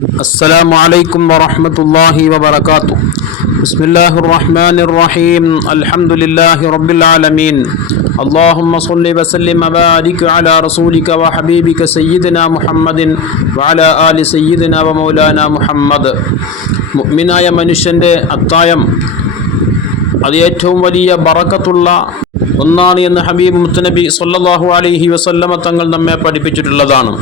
السلام عليكم ورحمة الله وبركاته بسم الله الرحمن الرحيم الحمد لله رب العالمين اللهم صل وسلم وبارك على رسولك وحبيبك سيدنا محمد وعلى آل سيدنا ومولانا محمد മുഅ്മിനായ മനുഷ്യൻ്റെ അത്തായം അത് ഏറ്റവും വലിയ ബറക്കത്തുള്ള ഒന്നാണ് എന്ന് ഹബീബ് മുത്തനബി സല്ലല്ലാഹു അലൈഹി വസല്ലമ തങ്ങൾ നമ്മെ പഠിപ്പിച്ചിട്ടുള്ളതാണ്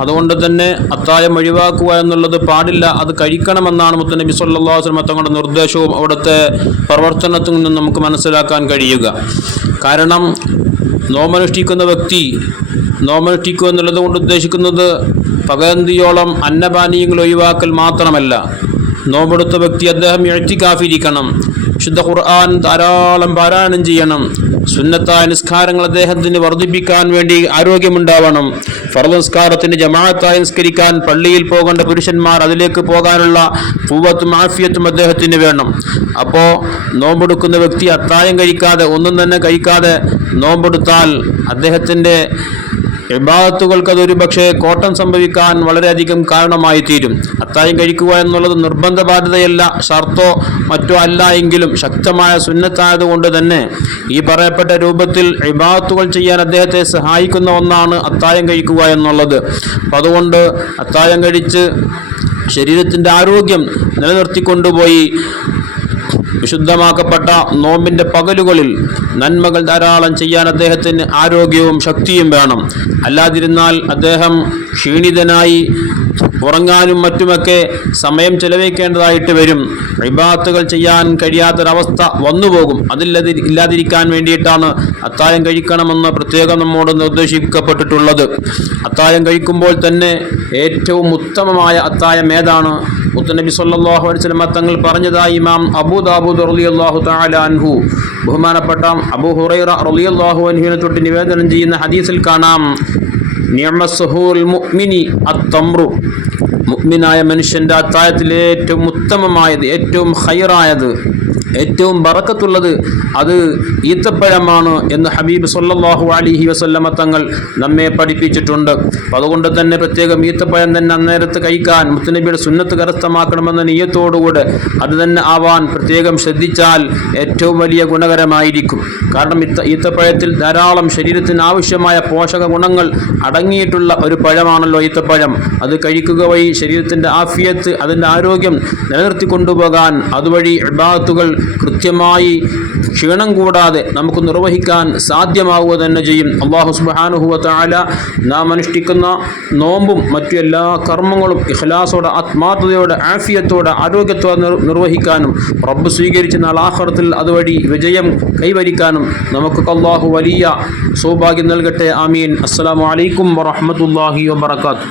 അതുകൊണ്ട് തന്നെ അത്തായം ഒഴിവാക്കുക എന്നുള്ളത് പാടില്ല. അത് കഴിക്കണമെന്നാണ് മുത്തനബി വസ്ലം തങ്ങളുടെ നിർദ്ദേശവും അവിടുത്തെ പ്രവർത്തനത്തിൽ നിന്നും നമുക്ക് മനസ്സിലാക്കാൻ കഴിയുക. കാരണം നോമനുഷ്ഠിക്കുന്ന വ്യക്തി നോമനുഷ്ഠിക്കുക എന്നുള്ളത് കൊണ്ട് ഉദ്ദേശിക്കുന്നത് പകന്തിയോളം അന്നപാനീയങ്ങൾ ഒഴിവാക്കൽ മാത്രമല്ല. നോമ്പെടുത്ത വ്യക്തി അദ്ദേഹം എഴുത്തിക്കാഫിരിക്കണം ശുദ്ധ ഖുർആൻ ധാരാളം പാരായണം ചെയ്യണം. സുന്നത്തായ നിസ്കാരങ്ങൾ അദ്ദേഹത്തിന് വർദ്ധിപ്പിക്കാൻ വേണ്ടി ആരോഗ്യമുണ്ടാവണം. ഫർദ് നിസ്കാരത്തിന് ജമാഅത്തായി നിസ്കരിക്കാൻ പള്ളിയിൽ പോകേണ്ട പുരുഷന്മാർ അതിലേക്ക് പോകാനുള്ള പൂവത്തും ആഫിയത്തും അദ്ദേഹത്തിന് വേണം. അപ്പോൾ നോമ്പെടുക്കുന്ന വ്യക്തി അത്തായം കഴിക്കാതെ ഒന്നും തന്നെ കഴിക്കാതെ നോമ്പെടുത്താൽ അദ്ദേഹത്തിന്റെ ഇബാദത്തുകൾക്ക് അതൊരു പക്ഷേ കോട്ടം സംഭവിക്കാൻ വളരെയധികം കാരണമായി തീരും അത്തായം കഴിക്കുക എന്നുള്ളത് നിർബന്ധ ബാധ്യതയല്ല ഷർത്തോ മറ്റോ അല്ല എങ്കിലും ശക്തമായ സുന്നത്തായതുകൊണ്ട് തന്നെ ഈ പറയപ്പെട്ട രൂപത്തിൽ ഇബാദത്തുകൾ ചെയ്യാൻ അദ്ദേഹത്തെ സഹായിക്കുന്ന ഒന്നാണ് അത്തായം കഴിക്കുക എന്നുള്ളത്. അപ്പം അതുകൊണ്ട് അത്തായം കഴിച്ച് ശരീരത്തിന്റെ ആരോഗ്യം നിലനിർത്തിക്കൊണ്ടുപോയി വിശുദ്ധമാക്കപ്പെട്ട നോമ്പിന്റെ പകലുകളിൽ നന്മകൾ ധാരാളം ചെയ്യാൻ അദ്ദേഹത്തിന് ആരോഗ്യവും ശക്തിയും വേണം. അല്ലാതിരുന്നാൽ അദ്ദേഹം ക്ഷീണിതനായി ഉറങ്ങാനും മറ്റുമൊക്കെ സമയം ചെലവഴിക്കേണ്ടതായിട്ട് വരും. ഇബാത്തുകൾ ചെയ്യാൻ കഴിയാത്തൊരവസ്ഥ വന്നുപോകും. അതില്ലതി ഇല്ലാതിരിക്കാൻ വേണ്ടിയിട്ടാണ് അത്തായം കഴിക്കണമെന്ന് പ്രത്യേകം നമ്മോട് നിർദ്ദേശിക്കപ്പെട്ടിട്ടുള്ളത്. അത്തായം കഴിക്കുമ്പോൾ തന്നെ ഏറ്റവും ഉത്തമമായ അത്തായം ഏതാണ്? മുത്തനബി സല്ലല്ലാഹു അലൈഹി വസല്ലം തങ്ങൾ പറഞ്ഞതായി ഇമാം അബൂദാബൂദ് റളിയല്ലാഹു തആല അൻഹു. ബഹുമാനപ്പെട്ട അബൂ ഹുറൈറ റളിയല്ലാഹു അൻഹുവിനെ തൊട്ട് നിവേദനം ചെയ്യുന്ന ഹദീസിൽ കാണാം. നിഅമ മുഅ്മിനി അത്തംറു. മുഅ്മിനായ മനുഷ്യന്റെ അത്തായത്തിൽ ഏറ്റവും ഉത്തമമായത് ഏറ്റവും ഹൈറായത് ഏറ്റവും ബറക്കത്തുള്ളത് അത് ഈത്തപ്പഴമാണ് എന്ന് ഹബീബ് സല്ലാഹു അലിഹി വസല്ലമ തങ്ങൾ നമ്മെ പഠിപ്പിച്ചിട്ടുണ്ട്. അതുകൊണ്ട് തന്നെ പ്രത്യേകം ഈത്തപ്പഴം തന്നെ അന്നേരത്ത് കഴിക്കാൻ മുത്തുനബിയുടെ സുന്നത്ത് കരസ്ഥമാക്കണമെന്ന നീയത്തോടുകൂടെ അത് തന്നെ ആവാൻ പ്രത്യേകം ശ്രദ്ധിച്ചാൽ ഏറ്റവും വലിയ ഗുണകരമായിരിക്കും. കാരണം ഇത്ത ഈത്തപ്പഴത്തിൽ ധാരാളം ശരീരത്തിന് ആവശ്യമായ പോഷക ഗുണങ്ങൾ അടങ്ങിയിട്ടുള്ള ഒരു പഴമാണല്ലോ ഈത്തപ്പഴം. അത് കഴിക്കുക വഴി ശരീരത്തിന്റെ ആഫിയത്ത് അതിന്റെ ആരോഗ്യം നിലനിർത്തി കൊണ്ടുപോകാൻ അതുവഴി ഇബാത്തുകൾ കൃത്യമായി ക്ഷീണം കൂടാതെ നമുക്ക് നിർവഹിക്കാൻ സാധ്യമാവുക തന്നെ ചെയ്യും. അള്ളാഹു സുബാനുഹുവല നാം അനുഷ്ഠിക്കുന്ന നോമ്പും മറ്റു എല്ലാ കർമ്മങ്ങളും ഇഖ്ലാസോടെ ആത്മാർത്ഥതയോടെ ആഫിയത്തോടെ ആരോഗ്യത്തോടെ നിർവഹിക്കാനും റബ്ബ് സ്വീകരിച്ച നാളാഹറത്തിൽ അതുവഴി വിജയം കൈവരിക്കാനും നമുക്ക് അള്ളാഹു വലിയ സൗഭാഗ്യം നൽകട്ടെ. ആമീൻ. അസ്സാം വലൈക്കും വറഹ്മത്തുള്ളാഹി വബറകാതുഹു.